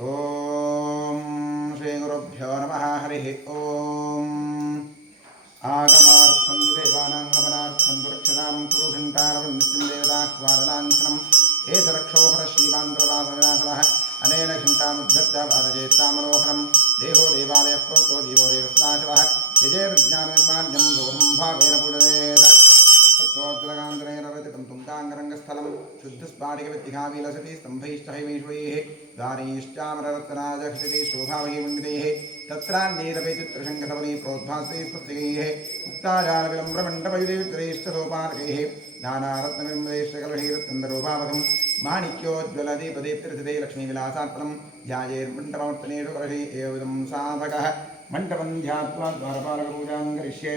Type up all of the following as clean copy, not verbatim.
ओम श्री गुरुभ्यो नमः हरिः ओम आगमार्थं देवानां गमनार्थं रक्षतां कुरु घण्टारवन्नित्यं देवताह्वादलाञ्छनम् एतरक्षोहर श्रीमान्त्रवासविनाशनः अनेन घण्टामुद्धत्य वादयेत्ता मनोहरं देहो देवालयः प्रोक्तो जीवो देवस्नाशवः यजेर्ज्ञाननिर्माल्यं दोहं भावेन पूजयेत् तत्त्वोज्ज्वलकान्तरेणरचितं तुङ्गाङ्गरङ्गस्थलं शुद्धस्फाटिकवित्तिकाविलसति स्तम्भैश्च हैमेश्वरैः द्वारैश्चामररत्नाजक्षिते शोभावैमन्दिरैः तत्रान्येदपि चित्रशङ्खधवनी प्रोद्भासैः स्वस्तिकैः मुक्ताजालविलम्ब्रमण्डपयुधैश्च सोपानकैः नानारत्नविम्बदैश्च कलशैरत्नन्दरोभावकं माणिक्योज्ज्वलदीपदीप्तिरचिते लक्ष्मीविलासात्मनं ध्यायेर्मण्डपवर्तनेषु कलशैः एवं साधकः मण्डपं ध्यात्वा द्वारपालकपूजां करिष्ये।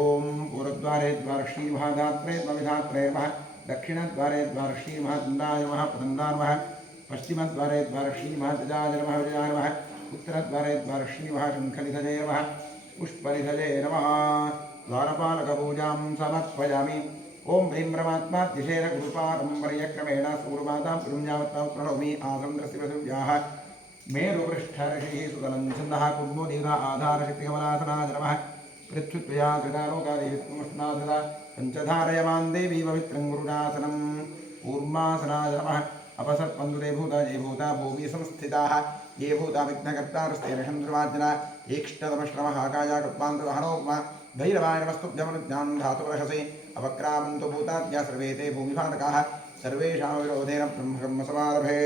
ओम पूर्वद्वारे द्वारश्रीमहाधात्रे द्वाविधात्रे नमः दक्षिणद्वारे द्वारश्रीमहाचन्द्राय नमः पतङ्गाय नमः पश्चिमद्वारे द्वारश्रीमहाध्वजाय नमः विजयाय नमः उत्तरद्वारे द्वारश्रीमहाशङ्खनिधये नमः पुष्पनिधये नमः द्वारपालकपूजां समर्पयामि। ओम ह्रीं ब्रह्मात्माद्यशेन गुरुपादं वर्यक्रमेण सूर्यमातां पुरुञ्जावत्तां प्रणौमि आसन्द्रशिवसुव्याः मेरुपृष्ठऋषिः सुतलं छन्दः कुर्मोदीरा आधारशक्तिकमलासनाय नमः पृथ्व्या कृतालोकादेविष्णुष्णाधृता पञ्चधारयमान् देवी पवित्रं गुरुडासनं कूर्मासनाय नमः अपसर्पन्तु ते भूता ये भूता भूमि संस्थिताः ये भूता विघ्नकर्तारस्तेन शन्द्रुवार्जना ऐक्ष्णतमश्रमः आकाया कृत्वान्तवहनोपमा भैरवाय नमस्तुभ्यमनुज्ञानं धातुवर्षसे अपक्रामन्तु भूताद्या सर्वे ते भूमिभारकाः सर्वेषां विरोधेन ब्रह्मकर्मसमारभे।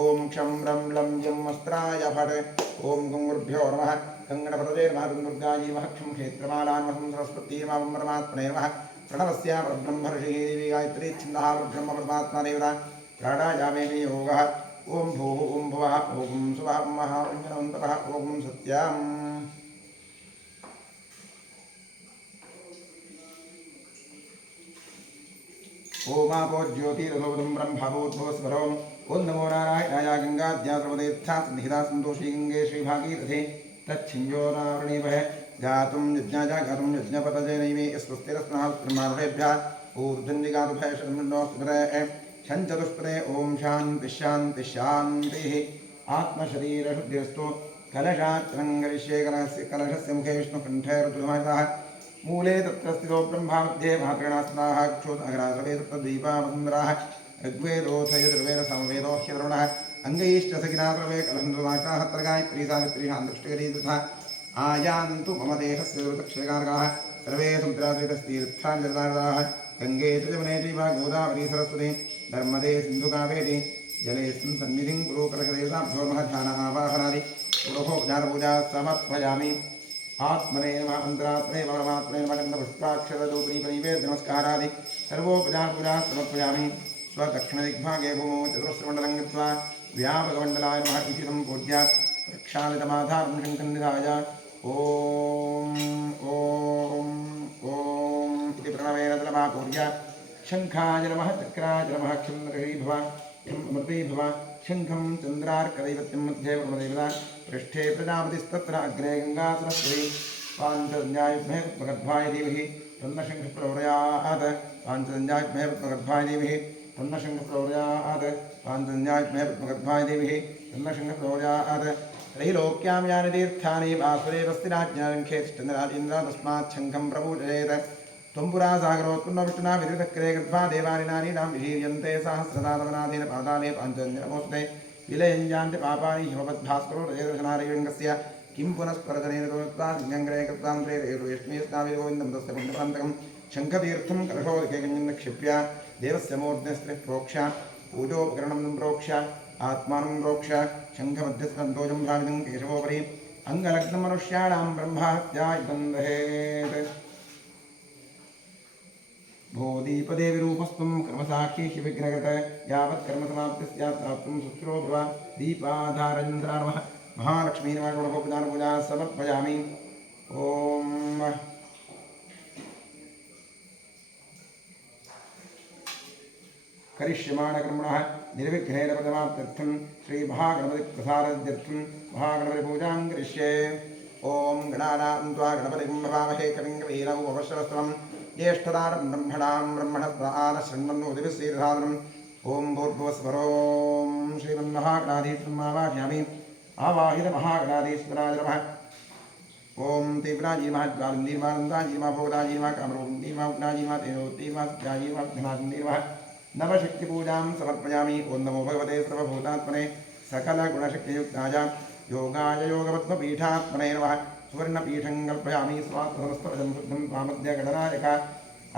ओम क्षं रं लं यं अस्त्राय फट् ओम गुरुभ्यो नमः गङ्गणपतये नमः दुर्गायै नमः क्षं क्षेत्रमालां नमः सरस्वती नमः परमात्मने नमः प्रणवस्य परब्रह्मर्षिः देवी गायत्री छन्दः परब्रह्म परमात्मा देवता प्राणायामे योगः ओम भूः ओम भुवः ओम सुवः ओम महः ओम जनवन्तपः ओम सत्यम्। ओमापो ज्योतिरसोदं ब्रह्मभूद्भुवस्वरोम् ओं नमो नारायणाय गंगाद्या सर्वतीर्था सन्निहिता सन्तोषी गंगे श्रीभागीरथे तच्छिञ्जोरावृणीमहे गातुं यज्ञाय गातुं यज्ञपतये नैवे स्वस्तिरस्मः ब्रह्मारुणेभ्यः ऊर्ध्वन्निगातुभयशन्नोऽस्मरे छञ्चतुष्पदे ॐ शान्तिः शान्तिः शान्तिः। आत्मशरीरशुद्धिरस्तु कलशात्रङ्गरिष्ये कलशस्य मुखे विष्णुकण्ठे ऋतुमायतः मूले तत्र स्थितो ब्रह्मा मध्ये मातृगणास्नाः क्षोदग्रासवे तत्तद्दीपावसुन्दराः ऋग्वेदोऽथ यजुर्वेदसामवेदो ह्यवरुणः अङ्गैश्च सखिना सर्वे कलहन्दुवाचाः तत्र गायत्री सावित्री शान्तुष्टिकरी तथा आयान्तु मम देहस्य दुर्दक्षकारकाः सर्वे समुद्राद्वैतस्तीर्थाञ्जलाः गङ्गे च यमुने चैव गोदावरी सरस्वती नर्मदे सिन्धुकावेरी जलेऽस्मिन् सन्निधिं कुरु कलशदेवताभ्यो नमः ध्यान आवाहनादि पुरोपचारपूजा समर्पयामि। आत्मने नमः अन्तरात्मने परमात्मने नमः गन्धपुष्पाक्षरधूपदीपनैवेद्य नमस्कारादि सर्वोपचारपूजा समर्पयामि। स्वदक्षिणदिग्भागे भूमौ चतुस्रमण्डलं गत्वा व्यापकमण्डलाय नमः इति सम्पूज्य प्रक्षालितमाधारं शङ्खन्निधाय ॐ ॐ ॐ इति प्रणवेन जलमापूर्य शङ्खाय नमः चक्राय नमः क्षं नरहरि भव क्षं अमृते भव शङ्खं चन्द्रार्कदैवत्यं मध्ये ब्रह्मदेवता पृष्ठे प्रजापतिस्तत्र अग्रे गङ्गा सरस्वती पाञ्चजन्यायुग्मे पुत्रगर्भाय धीमहि तन्नशङ्खप्रचोदयात् पाञ्चजन्यायुग्मे पुत्रगर्भाय धीमहि तन्नशङ्खप्रचोदयात् पाञ्चजन्यायुग्मे पुत्रगर्भाय धीमहि तन्नशङ्खप्रचोदयात्। त्रैलोक्यां यानि तीर्थानि वासुदेवस्य राज्ञाङ्खे तिष्ठन्ति तस्मात् शङ्खं प्रपूजयेत्। त्वं पुरा सागरोत्पन्नो विष्णुना विदितक्रे कृत्वा देवानि नानीनां विशीर्यन्ते सहस्रदातवनादेन पादाले पाञ्चजन्यनमोऽस्ते विलयञ्जान्ति पापानि हिमवद्भास्करो रजदर्शनादिव्यङ्गस्य किं पुनस्परजनेन दोत्वा सिंहङ्ग्रे कृत्वां प्रेरयेष्मेस्नाविगोविन्दं तस्य पुण्यपन्तकं शङ्खतीर्थं कलशोदके निक्षिप्य देवस्य मूर्ध्नस्त्रिः प्रोक्ष्य पूजोपकरणं प्रोक्ष्य आत्मानं प्रोक्ष्य शङ्खमध्यस्तन्तोजं भावितं केशवोपरि अङ्गलग्नमनुष्याणां ब्रह्महत्यायुधं दहेत्। भूदीपदेविरूपस्त्वं कर्मसाक्षी विघ्नगत यावत् कर्मसमाप्तिः स्यात् प्राप्तुं सुक्षरो भव दीपाधारयन्त्रा नमः महालक्ष्मी नमः गुणोपचारपूजा समर्पयामि। ॐ करिष्यमाणकर्मणः निर्विघ्नेन प्रथमाप्त्यर्थं श्रीमहागणपतिप्रसादार्थं महागणपतिपूजां करिष्ये। ॐ गणानां त्वा गणपतिं भवामहे कविं कवीनामुपवश्रवस्तमं ज्येष्ठदानं ब्रह्मणां ब्रह्मणस्पदानशृण्वन्नोतिभिः श्रीरसादनं ओं भूर्भुवस्वरों श्रीमन्महागणाधीश्वरमावाह्यामि आवाहित महागणाधीश्वराय नमः ओं तीव्राजीमा ज्वालन्दीर्मा भोगदाजीमा कामरूपीमा उग्नाजीमा तेनोत्तीमा सत्याजीमा धनाजीमा नवशक्तिपूजां समर्पयामि ओं नमो भगवते सर्वभूतात्मने सकलगुणशक्तियुक्ताय योगाय योगपद्मपीठात्मने नमः सुवर्णपीठं कल्पयामि स्वात्मसमस्तवजं शुद्धं त्वामद्यगणनायक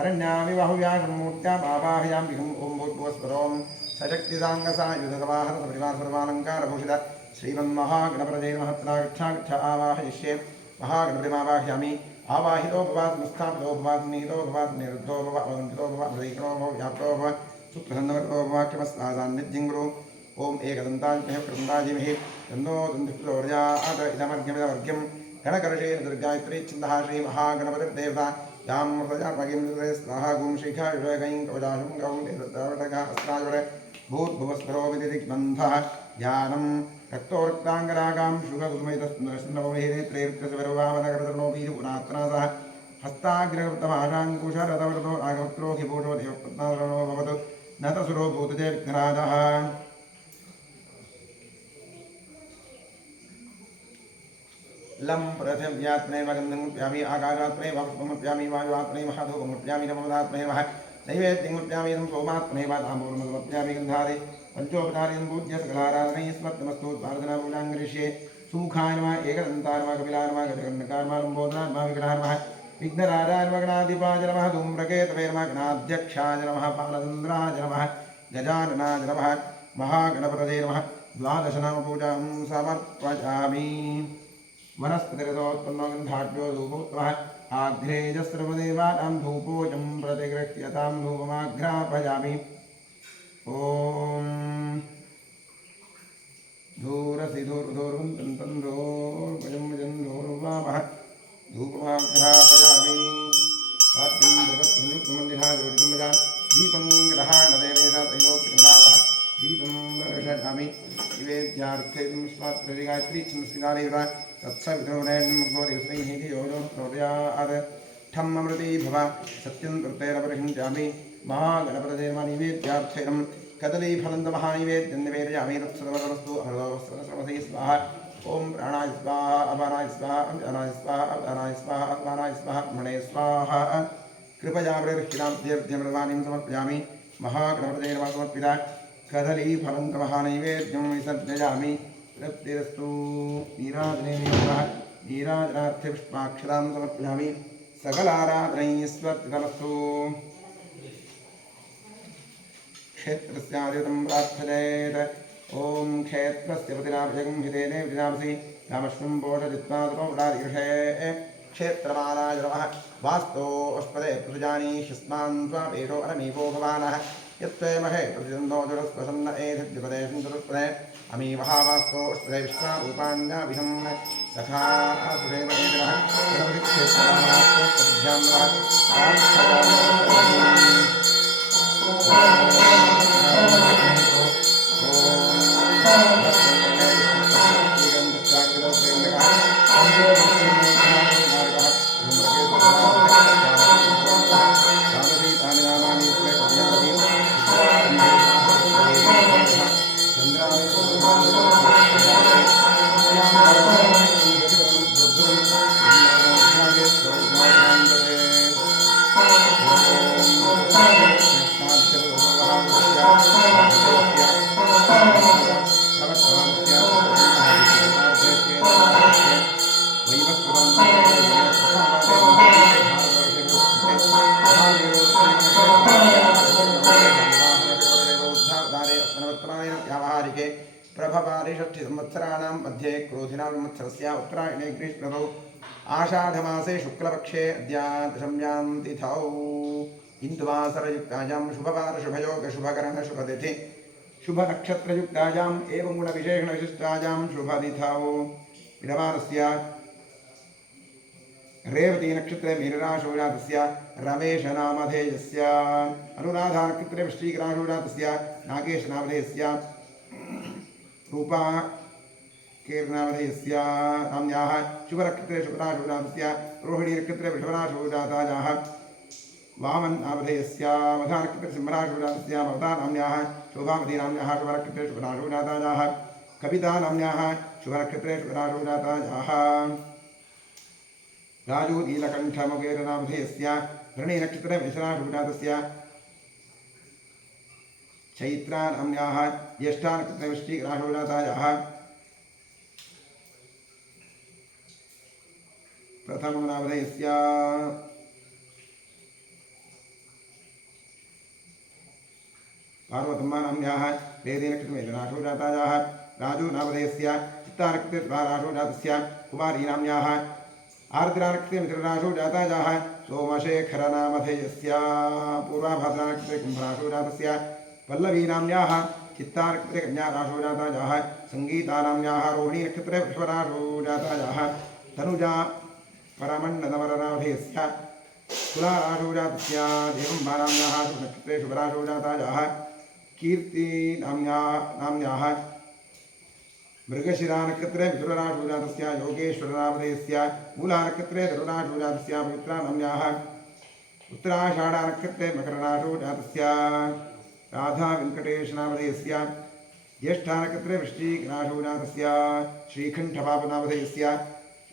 अरण्यामि बाहुव्याघ्रं मूर्त्या बाबाहयामि ॐ भूर्भुवस्वरों सशक्तिसाङ्गसायुधसवाहनसपरिवारसर्वालङ्कारभूषित श्रीमन्महागणपतये नमः गच्छ आवाहयिष्ये महागणपतिमावाह्यामि आवाहितो भव संस्थापितो भव नीतो भव निरुद्धो भव अवन्तितो भव प्रतीक्षणो भव व्याप्तो भव सुप्रसन्नवतो भव क्षमस्तासान्निध्यं गुरु ओम एकदन्ताज्ञः कृतन्ताजिमहि तन्नो दन्तिप्रचोदयात् इदमर्घ्यमिदमर्घ्यं गणकर्षेण दुर्गायत्री छन्दः श्रीमहागणपतिर्देवता यां प्रजापगिं स्वाहा गुं शिखायुगैं कवचाशं गौं देवतावटका अस्त्राजुरे भूर्भुवस्वरो विदिग्बन्धः ज्ञानं रक्तोरक्ताङ्गरागां शुभकुसुमैतस्मरशन्नवमहेत्रेर्कृतसविर्वामनगरतर्णोपीरुपुनात्नासः हस्ताग्रहृतभाषाङ्कुशरथवृतो राघवत्रो हिपूटो देवपत्नारणो भवतु नतसुरो भूतजे विघ्नराजः लम पृथिव्यात्मने वगन्धमुप्यामि आकाशात्मने वपुष्पमुप्यामि वायुवात्मने महाधूपमुप्यामि नमोदात्मने वः नैवेद्यमुप्यामि सोमात्मने वाताम्बूर्णमुप्यामि गन्धादि पंचोपचारेण पूज्य सकलाराधनैः स्मर्तमस्तु प्रार्थनापूजाङ्गरिष्ये सुमुखाय नमः एकदन्ताय नमः कपिलाय नमः गजकर्णकाय नमः लम्बोदराय नमः विघ्नाय नमः विघ्नराजाय नमः गणाधिपाय नमः धूम्रकेतवे नमः गणाध्यक्षाय नमः बालचन्द्राय नमः गजाननाय नमः महागणपतये नमः द्वादशनामपूजां समर्पयामि वनस्पतिरथोत्पन्नो गन्धाढ्यो धूपोत्तमः आघ्रेयस्सर्वदेवानां धूपोऽयं प्रतिगृह्यतां धूपमाघ्रापयामि ॐ धूरसि धूर्धूर्वन्तं धूर्भजं भजं धूर्वामः धूपमाघ्रापयामि सात्विं जगत्संयुक्तमन्दिराजोतिं दीपं ग्रहाणदेवेदा तयोपिरावः दीपं दर्शयामि निवेद्यार्थं स्वात्रिगायत्री छन्दस्विकालेव तत्सवितुर्वरेण्यं योजोत्रोदयात् ठम्ममृती भव सत्यं तृप्तेरपरिहिञ्चामि महागणपतये नमः निवेद्यार्थं कदलीफलन्तमहानिवेद्यं निवेदयामि तत्सर्वस्तु अमृतोऽस्त्रमसि स्वाहा ॐ प्राणाय स्वाहा अपानाय स्वाहा अपानाय स्वाहा अपानाय स्वाहा अपानाय स्वाहा ब्रह्मणे स्वाहा कृपया वृक्षिणां देवद्यमृवाणीं समर्पयामि महागणपतये नमः समर्पिता कदलीफलन्तमहानैवेद्यं विसर्जयामि तृप्तिरस्तु नीराजने नीराजनार्थे पुष्पाक्षरां समर्पयामि सकलाराधनैः स्वस्तिरस्तु क्षेत्रस्यादितं प्रार्थयेत् ॐ क्षेत्रस्य प्रतिलाभजगं हितेने विनामसि रामश्वं बोधजित्वादुपौडादिकृषे क्षेत्रमानाय नमः वास्तो अष्पदे पृथुजानीष्यस्मान् स्वावेशो अरमीपो भवानः यत्त्वेमहे प्रतिजन्तो जुरस्पसन्न एधिद्युपदेशं चतुष्पदे अमी महावास्तो अष्पदे विश्वारूपाण्याभिषं सखा सुरेवदेवः गणपतिक्षेत्रमानास्तो तद्भ्यां प्रभवारिषष्ठि संवत्सराणां मध्ये क्रोधिनां संवत्सरस्य उत्तरायणे ग्रीष्मऋतौ आषाढमासे शुक्लपक्षे अद्या दशम्यां तिथौ इन्दुवासरयुक्तायां शुभवारशुभयोगशुभकरणशुभतिथि शुभनक्षत्रयुक्तायाम् एवं गुणविशेषणविशिष्टायां शुभतिथौ विरमानस्य रेवती नक्षत्रे मीनराशोजातस्य रमेशनामधेयस्य अनुराधानक्षत्रे वृश्चिकराशोजातस्य नागेशनामधेयस्य रूपा कीर्णामधेयस्य नाम्न्याः शुभनक्षत्रे शुभराशोजातस्य रोहिणी नक्षत्रे वृषभराशोजातायाः वामन्नामधेयस्य मघानक्षत्रे सिंहराशोजातस्य ममतानाम्न्याः शोभावतीनाम्न्याः शुभनक्षत्रे शुभराशोजातायाः कवितानाम्न्याः शुभनक्षत्रे शुभराशोजातायाः राजूनीलकण्ठमगेरनामधेयस्य भरणीनक्षत्रे मेषराशोजातस्य चैत्रानाम्न्याः ज्येष्ठानक्षत्रे वृश्चिकराशोजातायाः प्रथमनामधेयस्य पार्वतम्मानाम्न्याः वेदेनक्षत्रे राशोजातायाः राजूनामधेयस्य चित्तानक्षत्रे राशोजातस्य कुमारीनाम्न्याः आर्द्रानक्षत्रे मित्रराशोजातायाः सोमशेखरनामधेयस्य पूर्वाभाद्रानक्षत्रे कुम्भराशोजातस्य पल्लवीनाम्न्याः चित्तानक्षत्रे कन्याराशोजातायाः सङ्गीतानाम्न्याः रोहिणीनक्षत्रे वृषभराशोजातायाः तनुजा परमण्डनवरनामधेयस्य तुलाराशोजातस्य देवम्बानाम्न्याः शुभनक्षत्रे शुभराशोजातायाः कीर्तिनाम्न्याः मृगशिरानक्षत्रे मिथुनराशोजातस्य योगेश्वरनामधेयस्य मूलानक्षत्रे धनुराशोजातस्य पवित्रानाम्न्याः उत्तराषाढानक्षत्रे मकरराशोजातस्य राधावेङ्कटेशनामधेयस्य ज्येष्ठानक्षत्रे वृश्चिकराशोजातस्य श्रीकण्ठपापनामधेयस्य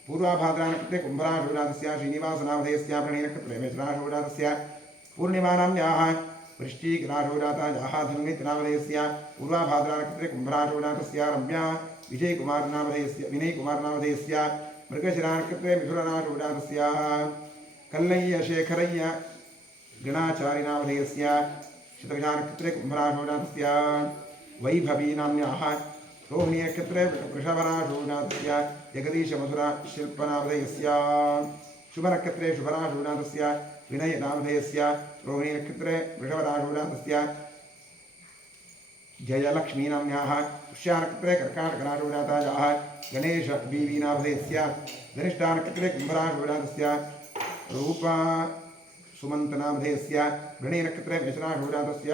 पूर्वाभाद्रानक्षत्रे कुम्भराशोजातस्य श्रीनिवासनामधेयस्य प्रणीनक्षत्रे मेषराशोजातस्य पूर्णिमानाम्न्याः वृश्चिकराशोजातायाः धन्वितनामधेयस्य पूर्वाभाद्रानक्षत्रे कुम्भराशोजातस्य रम्या विनयकुमारनामधेयस्य मृगशिरानक्षत्रे मिथुनराशोजातस्य कल्लय्यशेखरय्य गणाचारिनामधेयस्य शतभिषानक्षत्रे कुम्भराशोजातस्य वैभवीनाम्न्याः रोहिणीनक्षत्रे वृषभराशोजातस्य जगदीशमधुरशिल्पनामधेयस्य शुभनक्षत्रे शुभराशोजातस्य विनयनामधेयस्य रोहिणीनक्षत्रे वृषभराशोजातस्य जयलक्ष्मीनाम्न्याः पुष्यानक्षत्रे कर्काटकराशोजातायाः गणेशबीवीनामधेयस्य धनिष्ठानक्षत्रे कुम्भराशोजातस्य रूपा सुमन्तनामधेयस्य वृणीनक्षत्रे मेषराशोजातस्य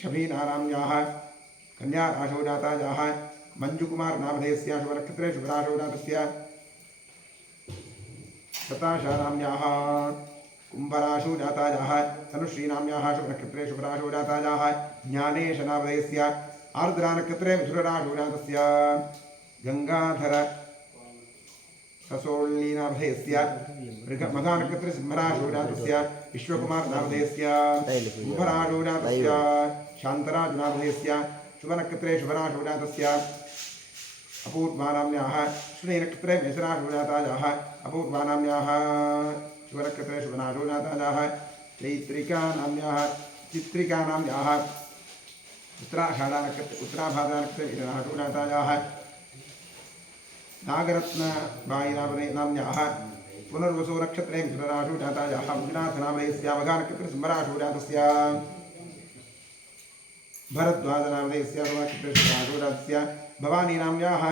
शबीनानाम्न्याः कन्याराशोजातायाः मञ्जुकुमारनामधेयस्य शुभनक्षत्रे शुभराशोजातस्य शताशानाम्न्याः कुम्भराशोजातायाः तनुश्रीनाम्न्याः शुभनक्षत्रे शुभराशोजातायाः ज्ञानेशनामधेयस्य आर्द्रानक्षत्रे मिथुनराशोजातस्य गंगाधर ससोल्लीनामधेयस्य मघानक्षत्रे सिंहराशोजातस्य विश्वकुमारनामधेयस्य कुम्भराशोजातस्य शान्तराजनामधेयस्य शुभनक्षत्रे शुभराशोजातस्य अपूर्वानाम्न्याः श्रीनक्षत्रे मेषराशोजातायाः अपूर्वानाम्न्याः शुभनक्षत्रे शुभराशोजातायाः चित्रिकानाम्न्याः उत्तराभाद्रानक्षत्रे राशोजातायाः नागरत्नबायिनाम्न्याः पुनर्वसु नक्षत्रे मिथुनराशोजातायाः मंजुनाथनामधेयस्य मघानक्षत्रे सिंहराशोजातस्य भरद्वाजनामधेयस्य नक्षत्रे शुभराशोजातस्य भवानीनाम्न्याः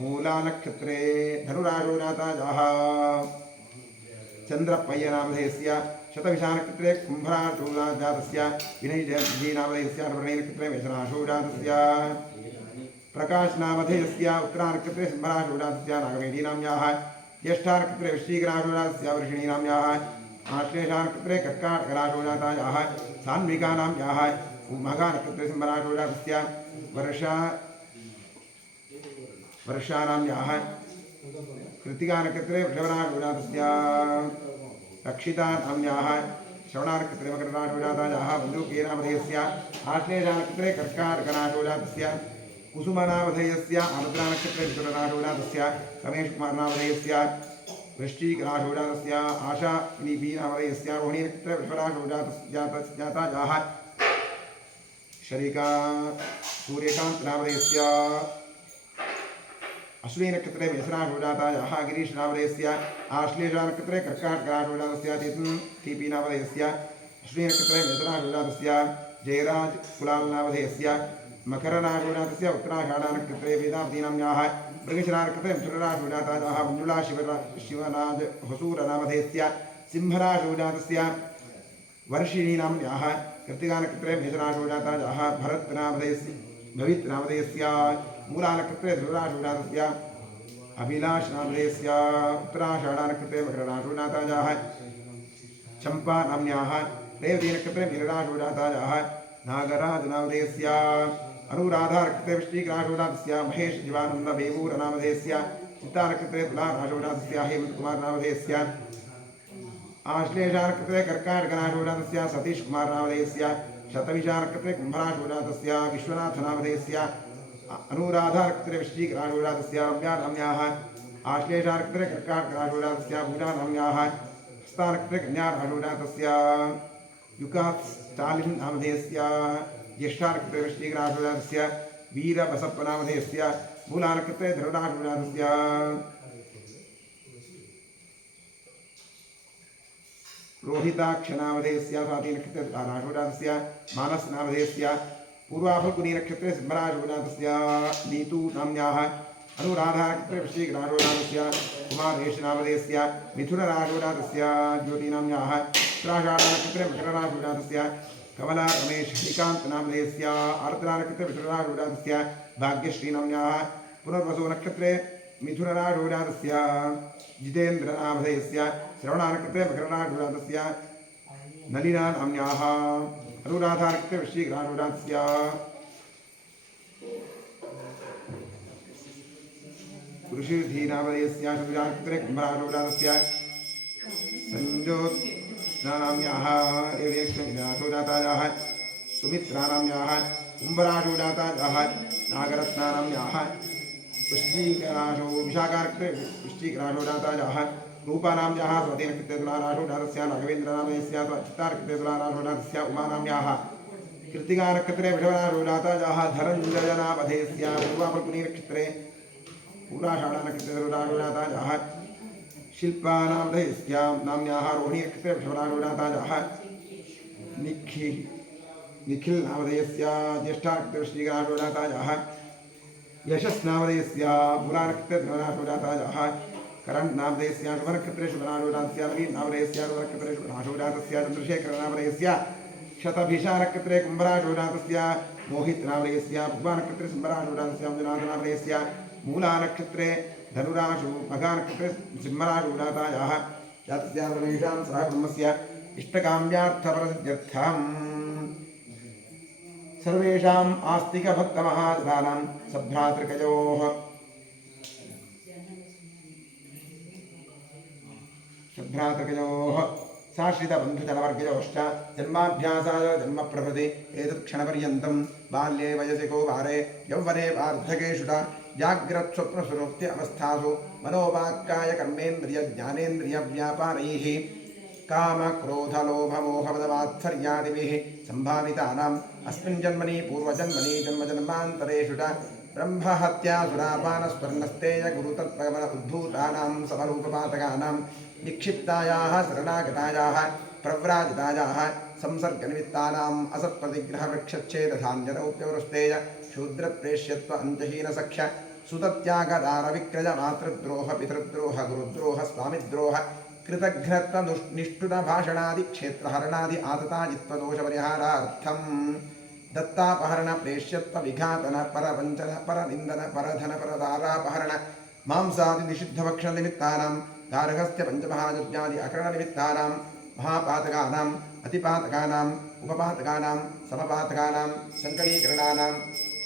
मूलानक्षत्रे धनुराशोजातायाः चन्द्रप्पय्यनामधेयस्य शतभिषानक्षत्रे कुम्भराशोजातस्य विनयजीनामधेयस्य नक्षत्रे मेषराशोजातस्य प्रकाशनामधेयस्य उत्तरानक्षत्रे सिंहराशोजातस्य नागवेदीनाम्न्याः ज्येष्ठानक्षत्रे वृश्चिकराशोजातस्य वृषिणीनाम्न्याः आश्लेषानक्षत्रे कर्काटकराशोजातायाः सान्विकानाम्न्याः मघानक्षत्रे सिंहराशोजातस्य वर्षानाम्न्याः कृत्तिकानक्षत्रे वृषभराशोजातस्य रक्षितानाम्न्याः श्रवणानक्षत्रे मकरराशोजातायाः बन्धुकीनामधेयस्य आश्लेषानक्षत्रे कर्काटकराशोजातस्य कुसुमनामधेयस्य आर्द्रानक्षत्रे मिथुनराशोजातस्य रमेशकुमारनामधेयस्य वृश्चिकराशोजातस्य आशालिपीनामधेयस्य रोहिणीनक्षत्रे वृषभराशोजातायाः शरीका सूर्यकान्तनामधेयस्य अश्विनक्षत्रे मेषराशोजातायाः गिरीशनामधेयस्य आश्लेषानक्षत्रे कर्काटकराशोजातस्य तीपीनामधेयस्य अश्विनक्षत्रे मेषराशोजातस्य जयराजकुलालनामधेयस्य मकरराशोजातस्य उत्तराषाढानक्षत्रे वेदावतीनाम्न्याः मृगशिरानक्षत्रे मिथुनराशोजातायाः मञ्जुला शिवराज हसूरनामधेयस्य सिंहराशोजातस्य वर्षिणीनाम्न्याः कृत्तिकानक्षत्रे मेषराशोजातायाः भवितनामधेयस्य मूलानक्षत्रे धनुराशोजातस्य अभिलाषनामधेयस्य उत्तराषाढानक्षत्रे मकरराशिनाथायाः चंपा नाम्न्याः रेवतीनक्षत्रे मीनराशिजातायाः नागराजनामधेयस्य अनुराधानक्षत्रे वृश्चिकराशिजातस्य महेश जीवानंद बेबूरनामधेयस्य चित्तानक्षत्रे तुलाराशिजातस्य हेमन्तकुमारनामधेयस्य आश्लेषानक्षत्रे कर्काटकराशिजातस्य सतीश कुमारनामधेयस्य शतभिषानक्षत्रे कुम्भराशिजातस्य विश्वनाथनामधेयस्य अनुराधानक्षत्रे वृश्चिकराशिजातस्य रम्यानाम्न्याः आश्लेषानक्षत्रे कर्काटकराशिजातस्य भूषानाम्न्याः हस्तानक्षत्रे कन्याराशिजातस्य युकात् स्टालिन् नामधेयस्य ज्येष्ठानक्षत्रे वृश्चिकराशिजातस्य वीरबसप्पनामधेयस्य मूलानक्षत्रे धनुराशिजातस्य रोहिताक्षनामधेयस्य स्वातिनक्षत्रे राशिजातस्य मानसनामधेयस्य पूर्वाफल्गुनीनक्षत्रे सिंहराशिजातस्य नीतू नाम्न्याः अनुराधानक्षत्रे वृश्चिकराशिजातस्य कुमारेशनामधेयस्य मिथुनराशिजातस्य ज्योतिनाम्न्याः उत्तराषाढानक्षत्रे मकरराशिजातस्य कमला रमेश श्रीकान्तनामधेयस्य आर्द्रानक्षत्रे वृषभराशिजातस्य भाग्यश्रीनाम्न्याः पुनर्वसुनक्षत्रे मिथुनराशिजातस्य जितेन्द्रनामधेयस्य श्रवणानक्षत्रे मकरराशिजातस्य नलिना नाम्न्याः अनुराधानक्षत्रे वृश्चिकराशिजातस्य ऋषिधीनामधेयस्य शतभिषानक्षत्रे कुम्भराशिजातस्य संज्योत्स्नाम्न्याः रेवतीनक्षत्रे सुमित्रानाम्न्याः कुम्भराशिजातायाः नागरत्नानाम्न्याः विशाखानक्षत्रे वृश्चिकराशिजातायाः रूपानाम्न्याः स्वातिनक्षत्रे तुलाराशिजातस्य राघवेन्द्रनामधेयस्य चित्तानक्षत्रे तुलाराशिजातस्य उमानाम्न्याः कृत्तिकानक्षत्रे वृषभराशिजातायाः धनञ्जयनामधेयस्य पूर्वाफल्गुनीनक्षत्रे पूर्वाषाढानक्षत्रे धनुराशिजातायाः शिल्पानामधेयस्य नाम्न्याः रोहिणीनक्षत्रे वृषभराशिजातायाः निखिलनामधेयस्य ज्येष्ठानक्षत्रे वृश्चिकराशिजातायाः यशस्नामधेयस्य मूलानक्षत्रे धनुराशिजातायाः करणनामधेयस्य शुभनक्षत्रे शुभराशिजातस्य नवीननामधेयस्य शुभनक्षत्रे शुभराशिजातस्य चन्द्रशेखरनामधेयस्य शतभिषानक्षत्रे कुम्भराशिजातस्य मोहितनामधेयस्य भुवानक्षत्रे सिंहराशिजातस्य अञ्जनाथनामधेयस्य मूलानक्षत्रे धनुराशु मघानक्षत्रे सिंहराशिजातायाः जातस्य सर्वेषां सह ब्रह्मस्य इष्टकाम्यार्थफलसिद्ध्यर्थम् सर्वेषाम् आस्तिकभक्तमहाजनानां सभ्रातृकयोः साश्रितबन्धुजनवर्गयोश्च जन्माभ्यासाय जन्मप्रभृति एतत्क्षणपर्यन्तं बाल्ये वयसि कौमारे यौवने वार्धकेषु च जाग्रत्स्वप्नसुरोक्ति अवस्थासु मनोवाक्कायकर्मेन्द्रियज्ञानेन्द्रियव्यापारैः कामक्रोधलोभमोहमदमात्सर्यादिभिः सम्भावितानाम् अस्मिन् जन्मनि पूर्वजन्मनि जन्मजन्मान्तरेषु च ब्रह्महत्यासुरापानस्वर्णस्तेय गुरुतत्पगमन उद्भूतानां समरूपपातकानां निक्षिप्तायाः शरणागतायाः प्रव्राजितायाः संसर्गनिमित्तानाम् असत्प्रतिग्रहवृक्षच्छेदधान्यनौप्यवृस्तेय शूद्रप्रेष्यत्व अन्तहीनसख्य सुतत्यागदानविक्रय मातृद्रोह पितृद्रोह गुरुद्रोह स्वामिद्रोह कृतघ्नत्व निष्ठुरभाषणादि क्षेत्रहरणादि आतताजित्वदोषपरिहारार्थम् दत्तापहरण प्रेष्यत्व विघातन परवञ्चन परनिन्दन परधन परदारापहरण मांसादि निषिद्धभक्षण निमित्तानां गार्हस्थ्य पंचमहायज्ञादि अकरण निमित्तानां महापातकानां अतिपातकानां उपपातकानां समपातकानां संकलीकरणानां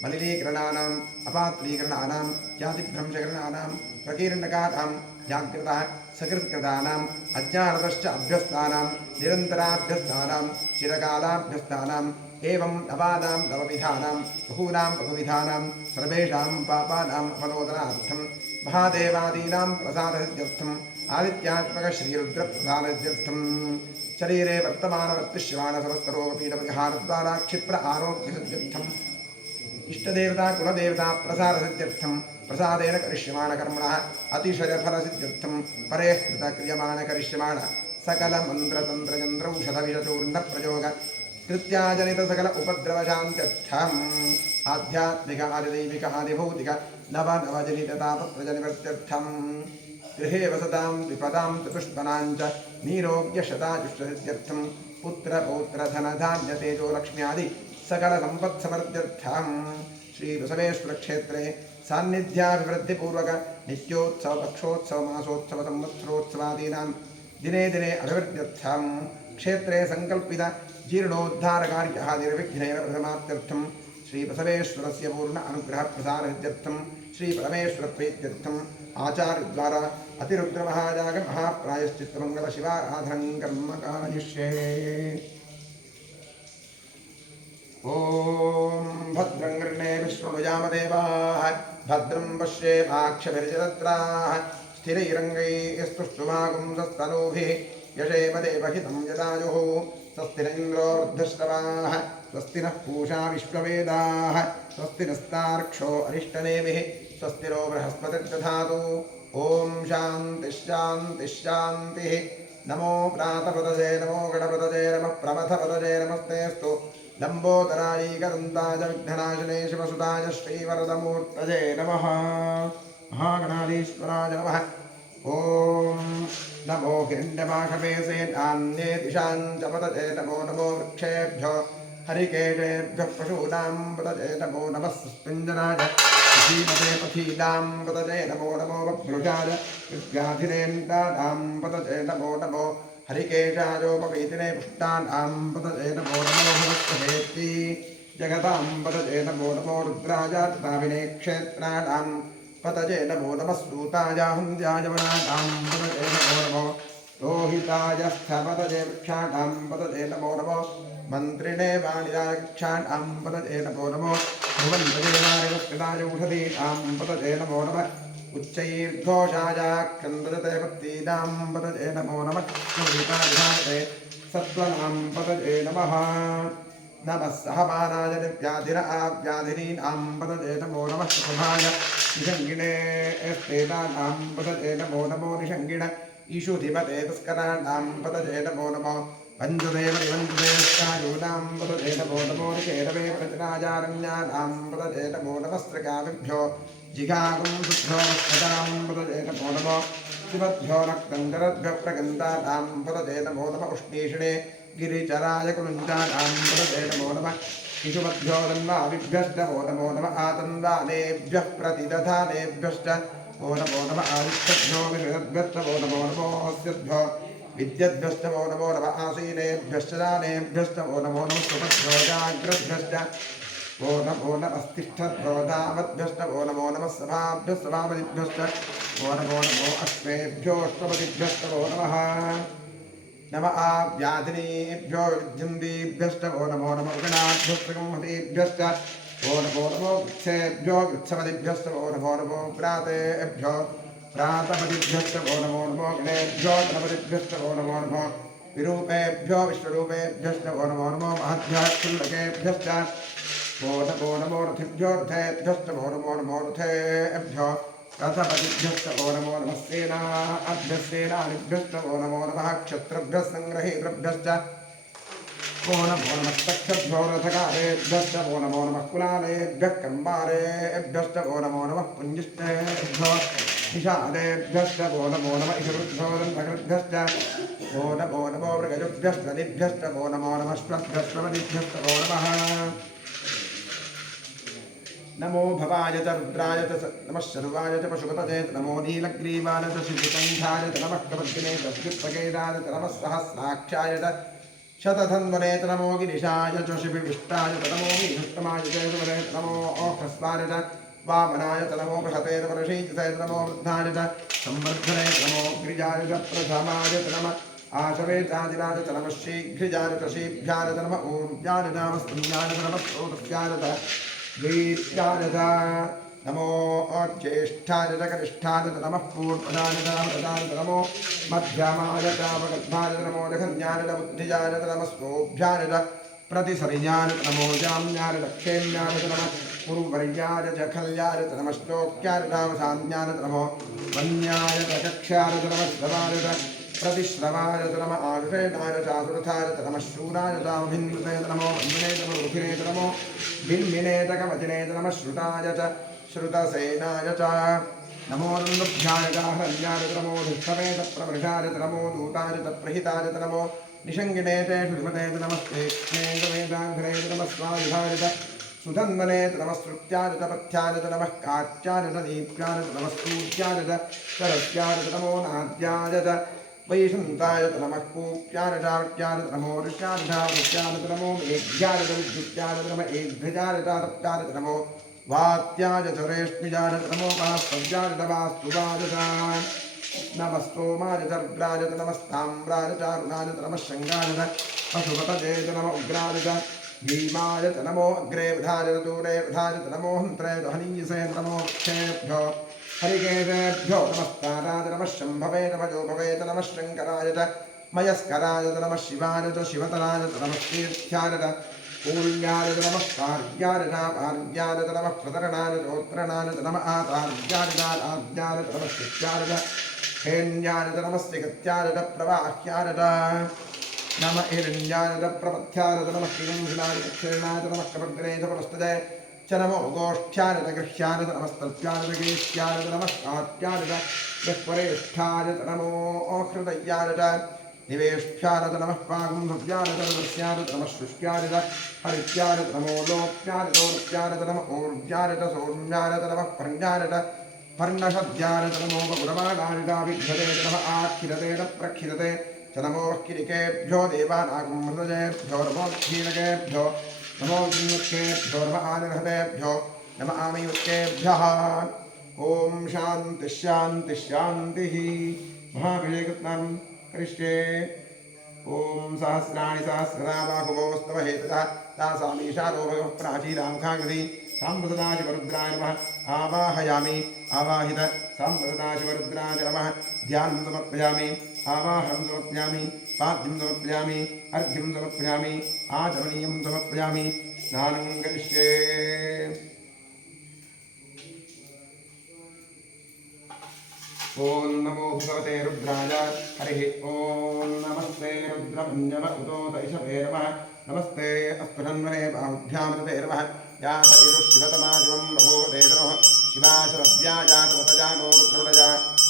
मलिनीकरणानां अपात्रीकरणानां जातिभ्रंशकरणानां प्रकीर्णकानां जाग्रतः सकृत्कृतानाम् अज्ञानतश्च अभ्यस्तानां निरन्तराभ्यस्तानां चिरकालाभ्यस्तानाम् एवं नवानां नवविधानां बहूनां बहुविधानां सर्वेषां पापानाम् अपनोदनार्थं महादेवादीनां प्रसादसिद्ध्यर्थम् आदित्यात्मकश्रीरुद्रप्रसादसिद्ध्यर्थं शरीरे वर्तमानवर्तिष्यमाणसमस्तरोगपीडपरिहारद्वारा क्षिप्र आरोग्यसिद्ध्यर्थम् इष्टदेवता कुलदेवता प्रसादसिद्ध्यर्थं प्रसादेन करिष्यमाणकर्मणः अतिशयफलसिद्ध्यर्थं परेः कृतक्रियमाणकरिष्यमाण सकलमन्त्रतन्त्रयन्त्रौषधविषचूर्णप्रयोग कृत्याजनित सकल उपद्रवशान्त्यर्थम् आध्यात्मिक आदिदैविक आदिभौतिक नवनवजनिततापत्रजनिवर्त्यर्थम् गृहे वसतां विपदां चतुष्पदाञ्च नीरोग्यशतायुष्यसिद्ध्यर्थं पुत्रपौत्रधनधान्यतेजोलक्ष्म्यादि सकलसम्पत्समृद्ध्यर्थम् श्रीबसवेश्वरक्षेत्रे सान्निध्याभिवृद्धिपूर्वक नित्योत्सव पक्षोत्सव मासोत्सव संवत्सरोत्सवादीनां दिने दिने अभिवृद्ध्यर्थं क्षेत्रे संकल्पित जीर्णोद्धारकार्यः निर्विघ्नेन प्रथमात्यर्थं श्रीबसवेश्वरस्य पूर्ण अनुग्रहप्रसारसिद्ध्यर्थं श्रीपरमेश्वरप्रीत्यर्थम् आचार्यद्वारा अतिरुद्रमहायागमहाप्रायश्चित्तमङ्गलशिवाराधनं कर्म कारिष्ये। ॐ भद्रं कर्णेभिः शृणुयामदेवाः भद्रं पश्येमाक्षभिर्जत्राः स्थिरैरङ्गैस्तुष्टुवागुंसस्तनूभिः यशेमदेवहितं यदायुः स्वस्ति न इन्द्रो वृद्धश्रवाः स्वस्ति नः पूषा विश्ववेदाः स्वस्ति नस्तार्क्ष्यो अरिष्टनेमिः स्वस्ति नो बृहस्पतिर्दधातु। ॐ शान्तिश्शान्तिश्शान्तिः। नमो प्रातपतये नमो गणपतये नमः प्रमथपतये नमस्तेऽस्तु लम्बोदरायैकदन्ताय विघ्ननाशने शिवसुताय श्रीवरदमूर्तये नमः। महागणाधीश्वराय नमः। ॐ नमो हिरण्यमाघवेशे नान्ये दिशां च पतये नमो नमो वृक्षेभ्यो हरिकेशेभ्यः पशूनां पतये नमो नमः सुस्पिञ्जनाय श्रीमते पथीनां पतये नमो नमो बभ्रुषाय विद्याधिरेन्द्राणां पतये नमो नमो हरिकेशायोपवीतिने पुष्टानां पतये नमो नमो भवत्सहेति जगतां पतये नमो नमो रुद्राय ताविने क्षेत्राणां पतये नमो नमः सूताय हुन्द्याय वनानां पतये नमो नमो रोहिताय स्थपतये वृक्षाणां पतये नमो नमो मन्त्रिणे वाणिजाय वृक्षाणां पतये नमो नमो भुवन्तदेवाय औषधीनां पतये नमो नमः उच्चैर्घोषाय क्रन्दते पत्तीनां पतये नमो नमः सुविताय सत्त्वनां पतये नमः नमः सहमानाय निव्याधिन आव्याधिनीनां पतये नमो नमः सुभाय निषङ्गिणे स्तेनानां पतये नमो नमो निषङ्गिण ईशुधिमते तस्कराणां पतये नमो नमो वञ्जुदेव निवञ्जुदेवस्यायूनां पतये नमो नमो निकेतवे प्रचनाजारण्यानां पतये नमो नमस्त्रकाभिभ्यो जिघागुं शुद्धो नक्षतां पतये नमो नमो शिवभ्यो नक्तञ्जरद्भ्यः प्रगन्धानां पतये नमो नमः उष्णीषणे गिरिचराय कुलुञ्जानां पतये नमो नमः शिशुमभ्यो तन्वाभिभ्यश्च वो नमो नमः आतन्वानेभ्यः प्रतिदधानेभ्यश्च वो नमो नमः आदित्यभ्यो विहृद्भ्यश्च वो नमो नमोऽस्यभ्यो विद्यद्भ्यश्च वो नमो नमः आसीनेभ्यश्च दानेभ्यश्च वो नमो नमः सुभद्भ्यो जाग्रद्भ्यश्च वो नमो नमस्तिष्ठद्भ्यो दावद्भ्यश्च वो नमो नमः सभाभ्यः सभापतिभ्यश्च वो नमो नमो अश्वेभ्यो अश्वपतिभ्यश्च वो नमः नमः आव्याधिनीभ्यो विद्युन्दीभ्यश्च वो नमो नमो गणाभ्यश्च गंहतीभ्यश्च वो नमो वृक्षेभ्यो वृक्षपतिभ्यश्च वो नमो प्रातेभ्यो प्रातपतिभ्यश्च वो नमो गणेभ्यो गणपतिभ्यश्च वो नमो विरूपेभ्यो विश्वरूपेभ्यश्च वो नमो महद्भ्यः क्षुल्लकेभ्यश्च वो नमो रथिभ्यो रथेभ्यश्च वो नमो रथेभ्यो रथपतिभ्यश्च वो नमो नमः सेनाभ्यश्च वो नमो नमः क्षत्रभ्यः सङ्ग्रहेतृभ्यश्च वो नमो नमस्तक्षभ्यो रथकारेभ्यश्च वो नमो नमः कुलालेभ्यः कर्मारेभ्यश्च वो नमो नमः पुञ्जिष्टेभ्यो निषादेभ्यश्च वो नमो नमः इषुभ्यो दन्तकृभ्यश्च वो नमो मृगजुभ्यश्च निभ्यश्च वो नमो नमः श्वभ्यश्च वो नमः नमो भवाय च रुद्राय च नमः शर्वाय च पशुपतये नमो नीलग्रीवाय च शिवकण्ठाय च नमः कवद्गिने च द्युत्पकेदाय च नमः सहस्राक्षाय च शतधन्वने च नमो गिरिशाय च शिविविष्टाय च नमो मीषुष्टमाय च सुमने च नमो ओह्रस्वाय च वामनाय च नमो बृहते च परशीचते च नमो वृद्धाय च संवर्धने च नमो गिरिजाय च प्रथमाय च नमः आशवेचादिनाय च नमः शीघ्रिजाय च शीभ्याय च नमः ऊर्जाय च नमः स्तुन्याय च नमः स्रोतस्याय च वीर्याय च नमो ज्येष्ठाय च कनिष्ठाय च नमः पूर्वजाय च प्रजाय च नमो मध्यमाय च अपगर्भाय च नमो जघन्याय च बुद्धिजाय च नमः स्तोभ्याय च प्रतिसर्याय च नमो जाम्याय च क्षेम्याय च नमः पूर्वर्याय च खल्याय च नमः श्लोक्याय च नामसान्याय च नमो वन्याय च कक्ष्याय च नमः श्रवाय च प्रतिश्रवाय च नमः आरुषेणाय च आसुरथाय च नमः शूराय च भिन्नते च नमो वन्दिने च रुधिने च नमो भिन्मिने च कवचिने च नमः श्रुताय च श्रुतसेनाय च नमो नन्दभ्याय च हरण्याय च नमो धृष्टवे च प्रवृषाय च नमो दूताय च प्रहिताय च नमो निषङ्गिने च श्रीमते च नमस्ते वेदाङ्घ्रे च नमः स्वायुधाय च सुधन्वने नमस्कृत्याय तपथ्याय नमः काच्याय दीप्याय नमः सूर्याय सरस्याय नमो नाद्याय वैशन्ताय नमः कूप्याय चार्याय नमो ऋष्याय नमो मेघ्याय विद्युत्याय नमः एघ्रजाय तप्ताय नमो वात्याय चरेष्मिजाय नमो वास्तव्याय वास्तुवाय नमस्तोमाय चर्द्राय नमस्ताम्राय चारुणाय नमः शृङ्गाय पशुपतये नमः उग्राय भीमाय नमो अग्रे विधाय दूरे विधाय नमो हन्त्रे हनीयसे नमो क्षेभ्यो हरिकेशेभ्यो नमस्काराय नमः शम्भवे नमः जोभवे नमः शङ्कराय मयस्कराय नमः शिवाय शिवतराय नमः तीर्थ्याय पूर्याय नमः कार्याय पार्याय नमः प्रतरणाय चोत्रणाय नमः आतार्याय आद्याय नमः शित्याय हेन्याय नमः सिगत्याय प्रवाह्याय नम हिरण्याय प्रपथ्याय नमः किरंसिनाय दक्षिणाय नमः कपग्रे पुरस्तदे च नमो गोष्ठ्याय गृह्याय नमस्तल्प्याय गेष्याय नमः काट्याय गह्वरेष्ठाय नमो हृदयाय निवेष्ठ्याय नमः पागुंभव्याय नमस्याय नमः शुष्क्याय हरित्याय नमो लोक्याय दौर्प्याय नमः ऊर्जाय सौम्याय नमः पर्ण्याय पर्णशब्द्याय नमो गुरवाणाय विघ्नते नमः आखिरते प्रक्षिरते नमो किरिकेभ्यो देवानागं हृदयेभ्यो नमो क्षीरकेभ्यो नमो जिन्मुखेभ्यो नम आनिर्हतेभ्यो नम आमयुक्तेभ्यः ॐ शान्तिः शान्तिः शान्तिः महाभिषेकस्नानं करिष्ये ॐ सहस्राणि सहस्रदा बाहुवोस्तव हेतुः तासामीशालो भगवः प्राचीरामुखाकृति साम्प्रदाशिवरुद्राय नमः आवाहयामि आवाहित साम्प्रदाशिवरुद्राय नमः ध्यानं समर्पयामि आवाहनं समर्पयामि पाद्यं समर्पयामि अर्घ्यं समर्पयामि आचमनीयं समर्पयामि स्नानं करिष्ये ॐ नमो भगवते रुद्राय हरिः ॐ नमस्ते रुद्रमन्यव उतो तैषवे नमः नमस्ते अस्पृहन्वने बाहुभ्यामृते नमः यात इरुशिवतमाशिवं बभूवते तनुः शिवाशरव्या जातमतजानो रुद्रवणजा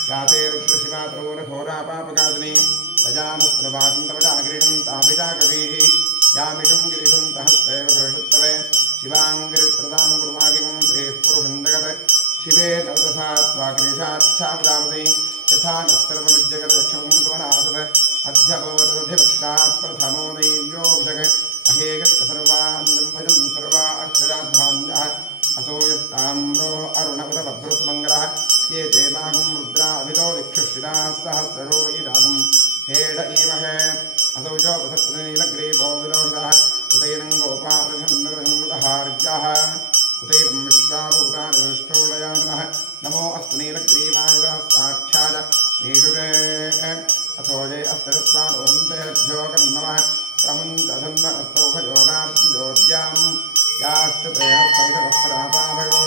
याते रुद्रशिवातरो नघोरापापकाशिनी तजानस्त्रवासन्तवजागिरिणं ताभिजाकवीः यामिषं गिरिशन्तहस्तेव घृषत्तवे शिवाङ्गिरित्रदां गुरुमागिं श्रीः पुरुषं जगत् शिवे नवदसा त्वाग्निशाच्छावदामसि यथा नस्तर्वमिज्जगदक्षं सुमनासद अध्यभवतदधिवक्तात् प्रथमो दैव्योऽभिषग अहेगस्य सर्वान् भजन् सर्वा अष्टजाध्वान्यः असो यत्ताम्रो अरुणवदभद्रसुमङ्गलः ये ते मागुं रुद्राभितो दिक्षुषिताः सहस्ररो ईरागुं हेड ईमहे असौ च पृथक्नीलग्रीवो विलोहितः उदैनं गोपालषण्डहार्याः उदैनं विश्वाभूतानिष्टोलयानः नमो अस्तु नीलग्रीवाय साक्षात् नीडुरे अथो ये अस्तरत्वादोहन्तेभ्यो कर्णमः प्रमुञ्चधन्वस्तौभयोनात्मजोज्यां याश्चते हस्तैषवस्पराता भगवो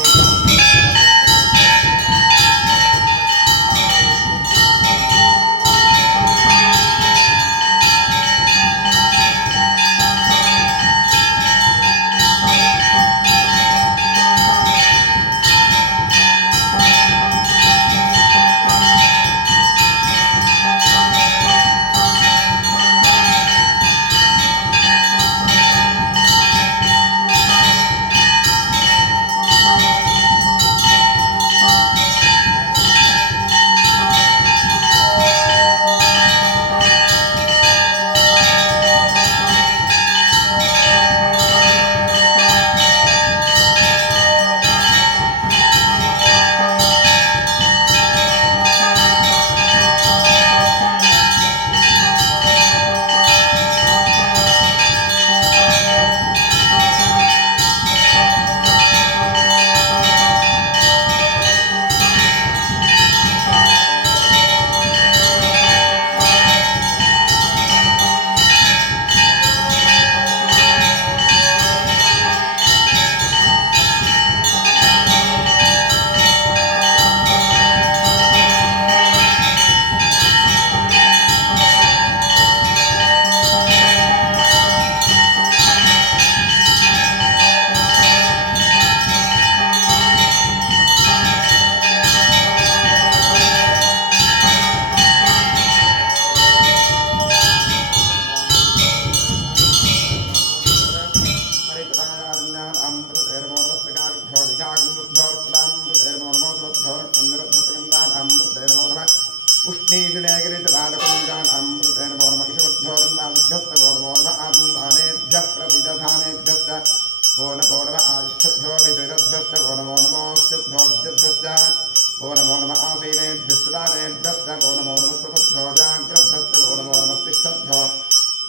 सुमनेभ्यश्च वो नमो नमः आसीनेभ्यश्च दानेभ्यश्च वो नमो नमः सुखभ्यो जाग्रभ्यश्च वो नमो नमः तिष्ठभ्यो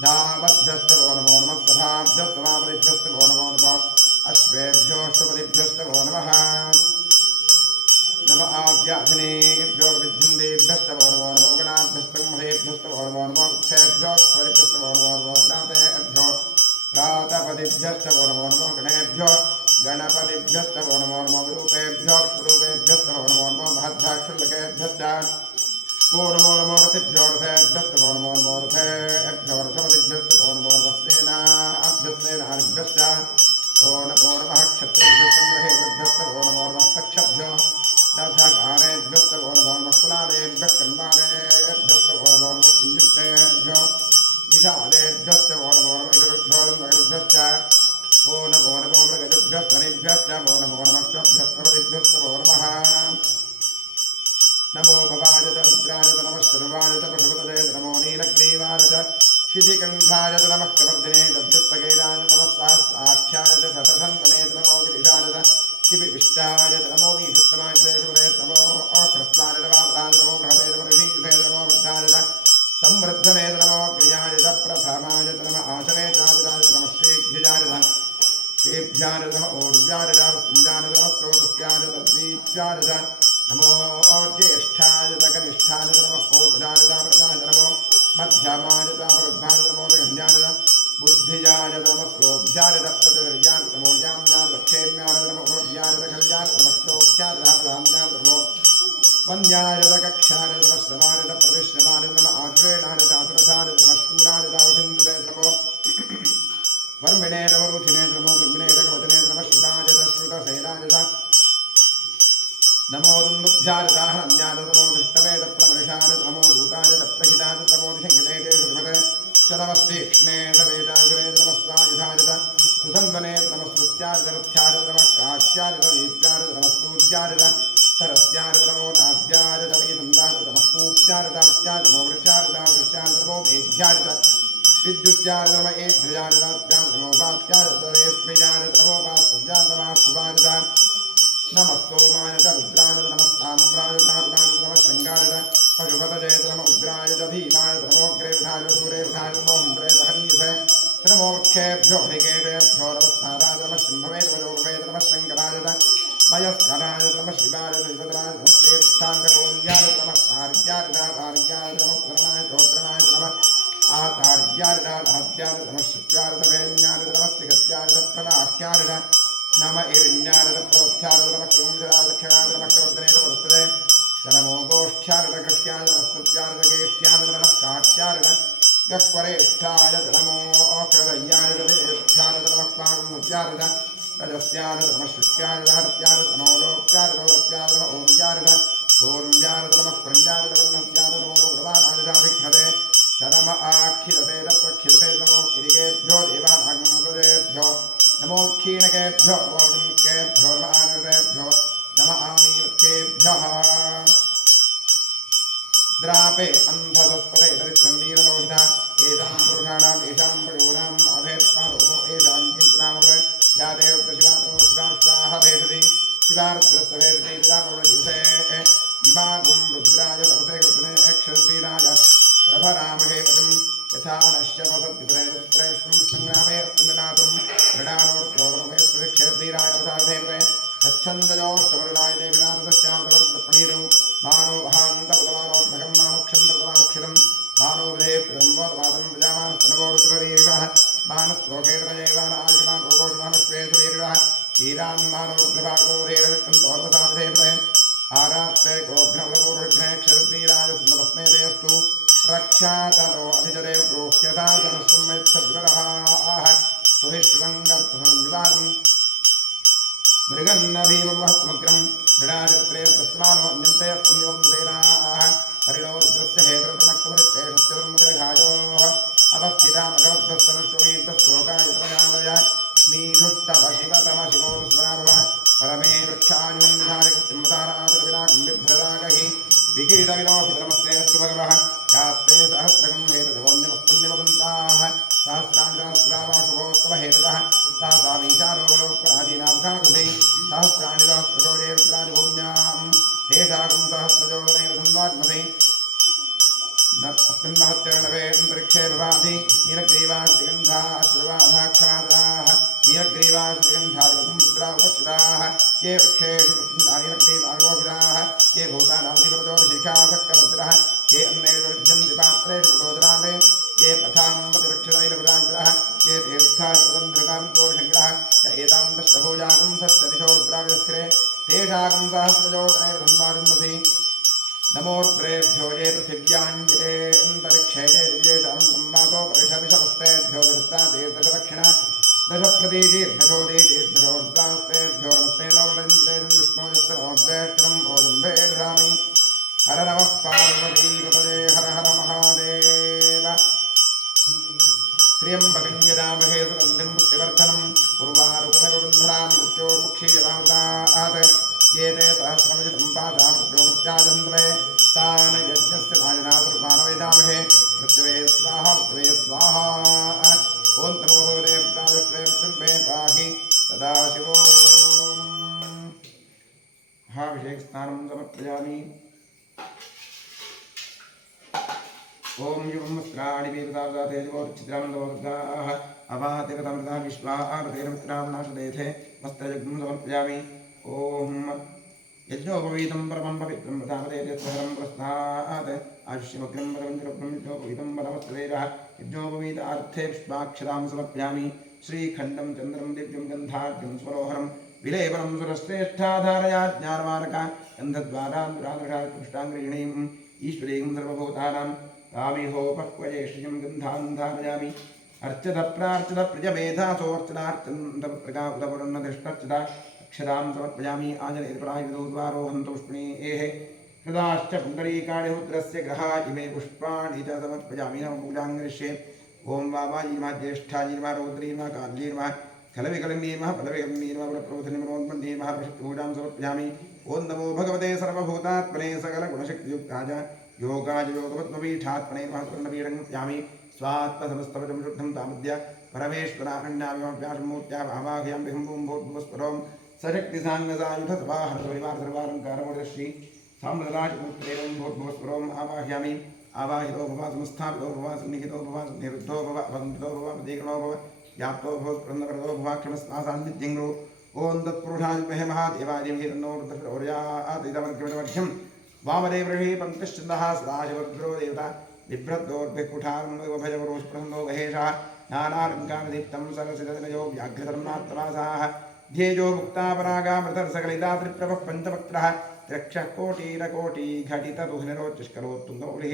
धावद्भ्यश्च वो नमो नमः सभाभ्यश्च समापदिभ्यश्च वो नमो नमः अश्वेभ्योऽष्टपदिभ्यश्च वो नमः नम आव्याधिनेभ्यो विद्युन्देभ्यश्च वो नमो नमः उगणाभ्यश्च महेभ्यश्च वो नमो नमः उच्छेभ्यो स्वरिभ्यश्च वो नमो नमः प्रातेभ्यो प्रातपदिभ्यश्च वो नमो नमः गणेभ्यो गणपतिभ्यश्च वो नमो नमः विरूपेभ्यो स्वरूपेभ्यश्च वो नमो नमः महद्भ्याक्षुल्लकेभ्यश्च वो नमो नमो रथिभ्यो रथेभ्यश्च वो नमो नमो रथेभ्यो रथपतिभ्यश्च वो नमो नमः सेनाभ्यश्च वो नमो नमः क्षत्रेभ्यश्च ग्रहेभ्यश्च वो नमो नमः तक्षभ्यो रथकारेभ्यश्च वो नमो नमः कुलालेभ्यः कन्दारेभ्यश्च वो नमो नमः कुञ्जिष्टेभ्यो विषादेभ्यश्च वो नमो नमः इगरुभ्योऽभ्यश्च वो नमो नमो मृगजभ्यश्च वो नमो नमः श्वभ्यश्च वो नमः नमो भवाय च रुद्राय च नमः शर्वाय च पशुपतये च नमो नीलग्रीवाय च शितिकण्ठाय च नमः कपर्दिने च व्युत्तकेदाय नमः साक्षाय च शतसन्तने च नमो गिरिशाय च शिपिविष्टाय च नमो वीषुत्तमाय च शुभे नमो अह्रस्वाय च वामराय च नमो बृहते च ऋषीयुधे च नमो वृद्धाय च संवृद्धने च नमो क्रियाय च प्रथमाय च नमः आशवे चादिराय च नमः श्रीघ्रियाय च श्रीभ्याय च नमः ऊर्व्याय च वसुञ्जाय च नमः स्रोतस्याय च तद्वीप्याय च नमो ज्येष्ठाय च कनिष्ठाय च नमः पूर्वजाय च प्रजाय च नमो मध्यमाय च प्रवृद्धाय च नमो जघन्याय च बुद्धिजाय च नमः श्रोभ्याय च प्रतिवर्याय च नमो याम्याय च क्षेम्याय च नमो भव्याय च खल्याय च नमः श्लोभ्याय च प्रधान्याय च नमो वन्याय च कक्षाय च नमः श्रवाय च प्रतिश्रवाय च नमः आश्रयणाय च आसुरसाय च नमः शूराय च वृन्धे च नमो वर्मिणे च रुचिने च नमो गृह्णे च कवचने च नमः श्रुताय च श्रुतसेनाय च नमो दुन्दुभ्याय च हरण्याय च नमो दृष्टवे च प्रमृषाय च नमो दूताय च प्रहिताय च नमो निषङ्गते च सुमते च नमस्तीक्ष्णे च वेदाग्रे च नमस्तायुधाय च सुधन्वने च नमः श्रुत्याय च रथ्याय च नमः काच्याय च दीप्याय च नमः सूर्याय च सरस्याय च नमो नाद्याय च वैसन्ताय च नमः कूप्याय च दाक्याय च नमो वृषाय च वृष्याय च नमो मेघ्याय च विद्युत्याय च नमः एभ्यजाय च नात्याय च नमो वाक्याय च रेश्मिजाय च नमो वास्तव्याय च नमः शुभाय च नमस्तोमाय च रुद्राय च नमस्ताम्राय च नारुणाय च नमः शृङ्गाय च पशुपतये च नमः उग्राय च भीमाय च नमोऽग्रेवधाय च सूरेवधाय च नमो इन्द्रे च हरीसे च नमो वृक्षेभ्यो हरिकेशेभ्यो नमस्ताराय च नमः शम्भवे च वयोगवे च नमः शङ्कराय च मयस्कराय च नमः शिवाय च विभद्राय च नमः तीर्थान्तकोल्याय च नमः पार्याय च भार्याय च नमः प्रणाय च गोत्रणाय च नमः आचार्याय च आद्याय च नमः शिव्याय च वेण्याय च नमः श्रीगत्याय च प्रवाक्याय च नम इरण्याय च प्रवथ्याय च नमः किंजराय च दक्षिणाय च नमः कर्दने च वरस्पते च नमो गोष्ठ्याय च गह्याय च वस्तुभ्याय च गेष्ट्याय च नमः काट्याय च गह्वरेष्ठाय च नमो अकृदय्याय च देवेष्ठाय च नमः पागुम्भ्याय च रजस्याय च नमः शुक्याय च हर्त्याय च नमो लोप्याय च गौरप्याय च नमः ऊर्व्याय च सूर्व्याय च नमः प्रण्याय च ब्रह्मव्याय च नमो ब्रह्माणाय च विघ्नते च नमः आखिलते च प्रखिलते नमो किरिकेभ्यो देवानाग्नहृदेभ्यो नमो क्षीणकेभ्यो नमो जिंकेभ्यो नमः आनृतेभ्यो नमः आमीवत्केभ्यः द्रापे अन्धसस्पते दरिद्रं नीललोहिता येषां पुरुषाणाम् येषां पयोनाम् अभेत्पारोहो येषां किञ्चनामृते या देवशिवात्मो शिवाः भेषति शिवारुद्रस्वभेषति दिवसे इमागुं रुद्राय तपसे कृतने क्षरवीराय प्रभरामहे पशुं यथा नश्यपसद्विपरेतस्त्रेष्ठं संग्रामे अस्मिन्नातुं मृडानोर्त्रोरमे प्रतिक्षेत्रीराय अवसाधेवते यच्छन्दयोष्टवरुणाय देविनाथस्यां तवर्तपणीरु मानो वहान्तपदमानोर्भगं मानुक्षन्दपदमानुक्षितं मानो विधे प्रदम्बोतमादं प्रजामानस्तनवो रुद्ररीरिषः मानस्लोकेतनजैवान आयुष्मान् रोगोषमानश्वेतुरीरिषः वीरान्मानोर्भभागोधेरविष्णं तोर्वसाधेवते आरात्ते गोघ्नवलपूर्वघ्ने क्षरद्वीराय सुन्दमस्मेतेऽस्तु रक्षातनो अधिजरे प्रोह्यता जनसम्मैत्सद्विरः आह सुहिष्वङ्गर्थसंयुवानम् मृगन्न भीममहत्मग्रं मृडाचरित्रे तस्मानो अन्यन्ते पुण्योपसेनाः हरिणो रुद्रस्य हेतुर्प्रणक्तमरित्तेषस्य धर्मजयघायोः अवस्थितामगवद्भस्तनश्वमेतश्लोकाय तमयामय मीढुष्टवशिवतमशिवोरुस्वराभव परमे वृक्षायुन्धारिकृत्यमतारादरविरागं बिभ्रदागहि विकीर्तविलोहितनमस्तेऽस्तु भगवः यास्ते सहस्रगं हेतुर्वन्यमस्तुन्यमवन्ताः सहस्राणि सहस्रावाशुभोस्तव हेतुः तासा वीचारो भयोत्पराधीनामुखाकृते सहस्राणि सहस्रशोजे रुद्राणि भूम्याम् तेषागं सहस्रजोदनैव धन्वात्मने अस्मिन् महत्तरणवे अन्तरिक्षे भवाधि नीलग्रीवाश्रिगन्धाः श्रवाधाक्षादाः नीलग्रीवाश्रिगन्धादिवसं पुत्रा उपस्थिताः ये वृक्षेषु नीलग्रीवालोकिताः ये भूतानामधिपतोऽभिषेकाः सक्कभद्रः ये अन्नेषु विद्यन्ति पात्रेषु प्रचोदनादे ये पथाम्बतिरक्षतैलपुराङ्गिरः ये तीर्थास्तदन्द्रकामितोषङ्गिरः य एतां दशभोजागं सश्चदिशो रुद्राविस्क्रे तेषागं सहस्रजोदनैव धन्वादिन्मसि नमोर्द्रेभ्यो ये पृथिव्याञ्जे अन्तरिक्षे ये दिव्येषां संवासो परिषविषमस्तेभ्यो दशतातीर्दशदक्षिण दशप्रतीतीर्दशोदीतीर्दशोर्द्वास्तेभ्यो नमस्ते नवरन्द्रेजं विष्णोजस्तनोद्वेष्टनम् ओदम्भे ददामि हर नमः पार्वतीपतये हर हर महादेव त्र्यम्बकं यजामहे सुगन्धिं पुष्टिवर्धनं उर्वारुकमिव बन्धनां मृत्योर्मुक्षीयमामृतात् ये ते सहस्रमजितं पाशा मृत्योमृत्याजन्त्वे तान् यज्ञस्य भाजनासुर्मानवेदामहे मृत्युवे स्वाहा मृत्युवे स्वाहा ॐ नमो भगवते प्राजस्त्वे मृत्युर्मे पाहि सदाशिवो महाभिषेकस्नानं समर्पयामि ओम युवस्त्राणि वीरदातेजोर्चित्रामन्दोर्गाः अवातिकतमृता विश्वातेरमित्रामनाशदेथे वस्त्रयज्ञं समर्पयामि ओम यज्ञोपवीतं परमं पवित्रं प्रतापदेत्यहरं प्रस्तात् आयुष्यमग्रं परमञ्जरब्रं यज्ञोपवीतं परमस्तेजः यज्ञोपवीतार्थे पुष्पाक्षरां समर्पयामि श्रीखण्डं चन्द्रं दिव्यं गन्धाढ्यं स्वरोहरं विलेपनं सुरश्रेष्ठाधारया ज्ञानमानका गन्धद्वारां दुरादृशाकृष्टाङ्गृणीम् ईश्वरीं सर्वभूतानां कामिहोपक्वयेष्यं गन्धान् धारयामि अर्चत प्रार्चत प्रियमेधासोऽर्चनार्चन्दपुत्रका उदपुरन्नदृष्टर्चता अक्षरां समर्पयामि आञ्जनेयप्रायुधोद्वारोहन्तोष्णीः हृदाश्च पुण्डरीकाणिमुद्रस्य ग्रहा इमे पुष्पाणि च समर्पयामि नमः पूजाङ्गरिष्ये ॐ वामायीर्मः ज्येष्ठायीर्मः रौद्रीर्मः काल्यीर्मः खलविकलनीर्मः फलविकलनीर्मः गुणप्रबोधनिर्मोन्मन्नीर्मः शक्तिपूजां समर्पयामि ॐ नमो भगवते सर्वभूतात्मने सकलगुणशक्तियुक्ताय योगाय योगपद्मपीठात्मने महत्वर्णपीठं यामि स्वात्मसमस्तपदं शुद्धं तामद्य परमेश्वरारण्याव्यासमूर्त्या भावाघयां विहम्बुं भूर्भुवस्वरों सशक्तिसाङ्गसायुधसभाहरपरिवारसर्वालङ्कारमूर्तिश्री साम्राज्यमुत्रेणं भूर्भुवस्वरों आवाहयामि आवाहितो भव संस्थापितो भव सन्निहितो भव निरुद्धो भव अवन्दितो भव प्रतीर्णो भव व्याप्तो भव प्रन्नकृतो भव क्षमस्मासान्नित्यङ्गो ओं तत्पुरुषाय विद्महे महादेवाय धीमहि वामदेवऋषि पंक्तिश्चन्दः सदाशिवरुद्रो देवता बिभ्रद्दोर्भिकुठारमभयवरोस्पृहन्दो महेशः ज्ञानालङ्कारदीप्तं सरसिजतनयो व्याघ्रधर्मात्तवासाः ध्येयो मुक्तापरागामृतर्सकलिता त्रिप्रभः पञ्चवक्त्रः त्र्यक्षः कोटिरकोटिघटिततुहिनरोच्चिष्करोत्तुङ्गमौलिः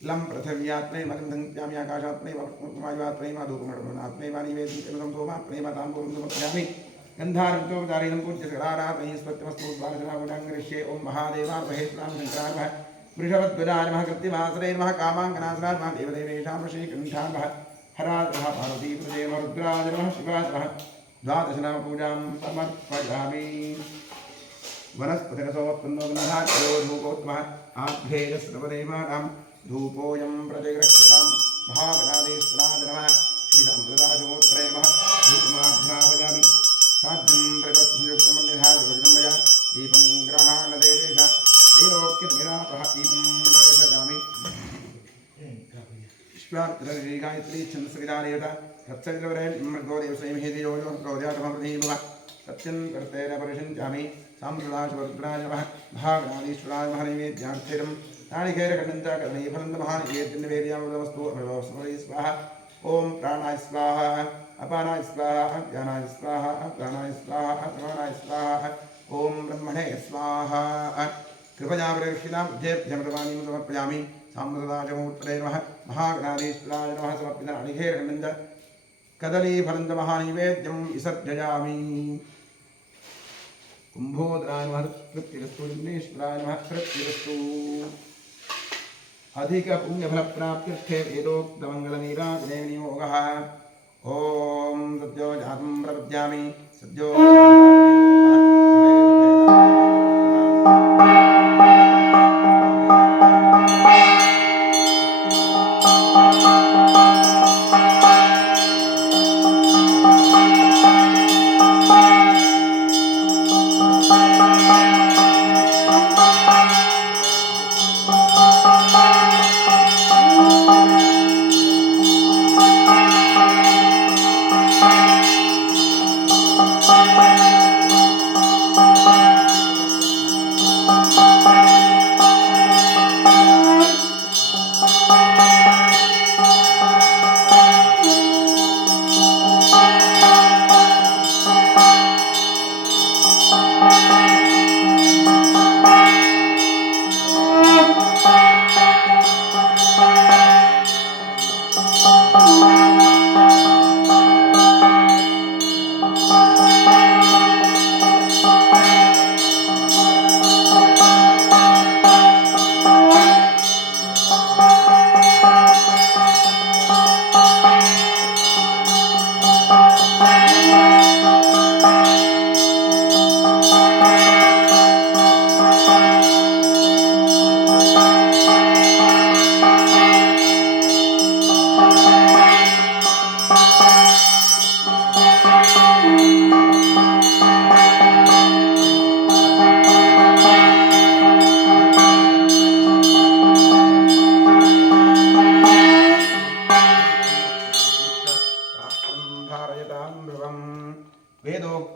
लं पृथिव्यात्मै मगन्धङ्क्यामि आकाशात्मै वायुवात्मै धूपमणनात्मै वानिवेदितं सोमात्मै ताम्बूलं समर्पयामि गन्धारं पूज्य सरारात्मै स्वत्यमस्तुद्वारजनागुणाङ्गरिष्ये ॐ महादेवार्महे स्वां शङ्करार्मः वृषभध्वजाय नमः कृत्तिवासरे नमः कामाङ्गनासनाय नमः देवदेवेशां ऋषिकण्ठामः हराजः पार्वतीपदे रुद्राय नमः शिवाय नमः द्वादशनामपूजां समर्पयामि वनस्पतिरसोत्पन्नो गन्धाढ्यो धूपोत्तमः आभ्येयस्रवदेवानां धूपोऽयं प्रतिगृह्यतां महागणाधीश्वराय नमः श्रीसम्प्रदायगोत्रे नमः धूपमाघ्रापयामि साध्यं प्रगत्युक्तमन्निधाय दीपं ग्रहाणदेवेश त्रैलोक्यविनापः दीपं दर्शयामि विश्वार्त्रगायत्री छन्दसविधारेयता तत्सवितवरेण्मृगोदेवसैमहेतियोजोर्गोद्यातमप्रधीमः सत्यं कर्तेन परिषिञ्चामि साम्प्रदायवरुद्राय नमः महागणाधीश्वराय नमः नैवेद्यार्थैरं नारिकेलखण्डं च कर्णैफलन्दमहानिवेद्यनिवेद्यामृतमस्तु अमृतोस्मरे स्वाहा ॐ प्राणाय स्वाहा अपानाय स्वाहा ज्ञानाय स्वाहा प्राणाय स्वाहा अपानाय स्वाहा ॐ ब्रह्मणे स्वाहा कृपया प्रदक्षिणां बुद्धेभ्यमृतवाणीं समर्पयामि साम्प्रदायमूर्तये नमः महागणाधीश्वराय नमः समर्पितं नारिकेलखण्डं च कदलीफलन्दमहानिवेद्यं विसर्जयामि कुम्भोदराय नमः तृप्तिरस्तु विघ्नेश्वराय नमः तृप्तिरस्तु अधिक पुण्यफलप्राप्त्यर्थे वेदोक्तमङ्गलनीराजने विनियोगः ॐ सद्यो जातं प्रपद्यामि सद्यो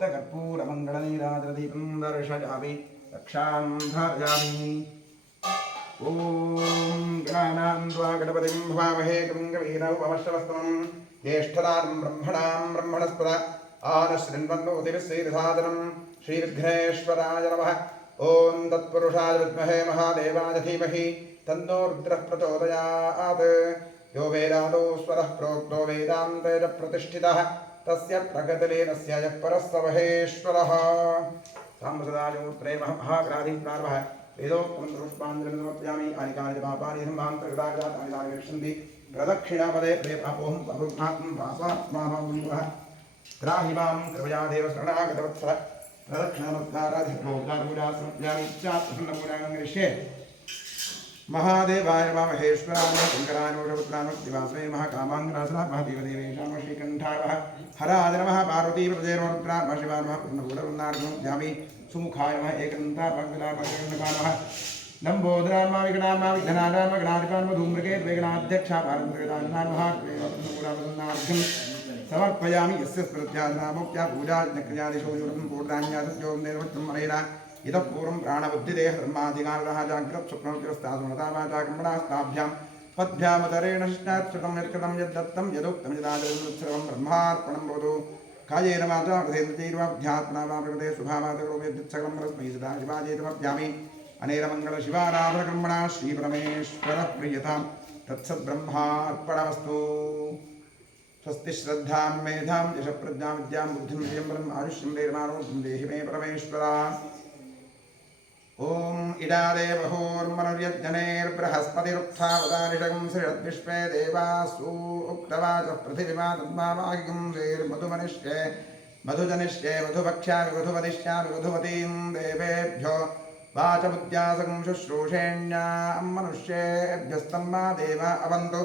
धूपोक्तकर्पूरमङ्गलनीराजनदीपं दर्शयामि रक्षां धारयामि। ॐ गणानां त्वा गणपतिं भवामहे कविं कवीनामुपमश्रवस्तमं ज्येष्ठदानं ब्रह्मणस्पद आनश्रृण्वन्नोतिभिस्सीदसादनं श्रीविघ्नेश्वराय नमः। ॐ तत्पुरुषाय विद्महे महादेवाय धीमहि तन्नो रुद्रः प्रचोदयात्। यो वेदादौ स्वरः प्रोक्तो वेदान्ते च प्रतिष्ठितः तस्य प्रगतिलीनस्य यः परः स महेश्वरः। साम्बसदायोत्रे महाग्राधिं प्रारभः वेदोक्तं पुष्पाञ्जलिं समर्पयामि। अनिकानि च पापानि संभान्तर्गतानि तानि गच्छन्ति प्रदक्षिणापदे प्रेपापोहं पपुर्णात्मं वासात्माभावः ग्राहि मां कृपया देव शरणागतवत्सः प्रदक्षिणमत्काराधिपूजा समर्पयामि। चात्प्रसन्नपूजां करिष्ये। महादेवाय नमः महेश्वराय शंकराय नमः पुत्राय दिवासवे नमः कामाङ्गनाशनाय नमः देवदेवेशाय नमः श्रीकण्ठाय नमः हराय नमः पार्वतीपतये नमः रुद्राय नमः शिवाय नमः पूर्णगुणवृन्दार्घ्यं सुमुखाय नमः एकदन्ताय भक्तदाय नमः लंबोदराय नमः विघ्नाय नमः विघ्नाय नमः गणाधिपाय नमः धूम्रकेत वेगणाध्यक्षाय पारन्त्रयताय नमः पूर्णगुणवृन्दार्घ्यं समर्पयामि। यस्य स्मृत्यानामोक्त्या पूजा क्रियादिषु युरं पूर्णान्यासत्यों निर्वृत्तं मनेन इतः पूर्वं प्राणबुद्धिदेह धर्माधिकारः जाग्रत् स्वप्नोतिरस्तासुमतावाचाकर्मणास्ताभ्यां पद्भ्यामुदरेण शिष्टाच्छ्रुतं यत्कृतं यद्दत्तं यदुक्तं यदाचरन्नुत्सर्वं ब्रह्मार्पणं भवतु। कायेन वाचा प्रथेन्द्रैर्वाध्यात्मना वा प्रकृते स्वभावादकरोपेद्युत्सकलं परस्मै सदा शिवाजेतमभ्यामि। अनेन मङ्गलशिवाराधनकर्मणा श्रीपरमेश्वरः प्रीयतां तत्सद्ब्रह्मार्पणमस्तु। स्वस्ति श्रद्धां मेधां यशप्रज्ञां विद्यां बुद्धिं श्रियं बलम् आयुष्यं वेदमानोऽर्थं देहि मे परमेश्वरा। ॐ इडादेवहोर्मनुर्यज्ञनेर्बृहस्पतिरुक्थावतानिषगं सृजद्विश्वे देवासु उक्तवाचः पृथिवीमा तद्मावागिं वेर्मधुमनिष्ये मधुजनिष्ये मधुभक्ष्यामि मधुवदिष्यामि मधुमतीं देवेभ्यो वाचमुद्यासकं शुश्रूषेण्यां मनुष्येभ्यस्तम्मा देवा अवन्तु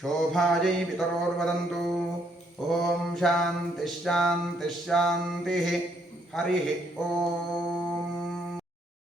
शोभायै पितरोर्वदन्तु। ॐ शान्तिः शान्तिः शान्तिः हरिः ॐ।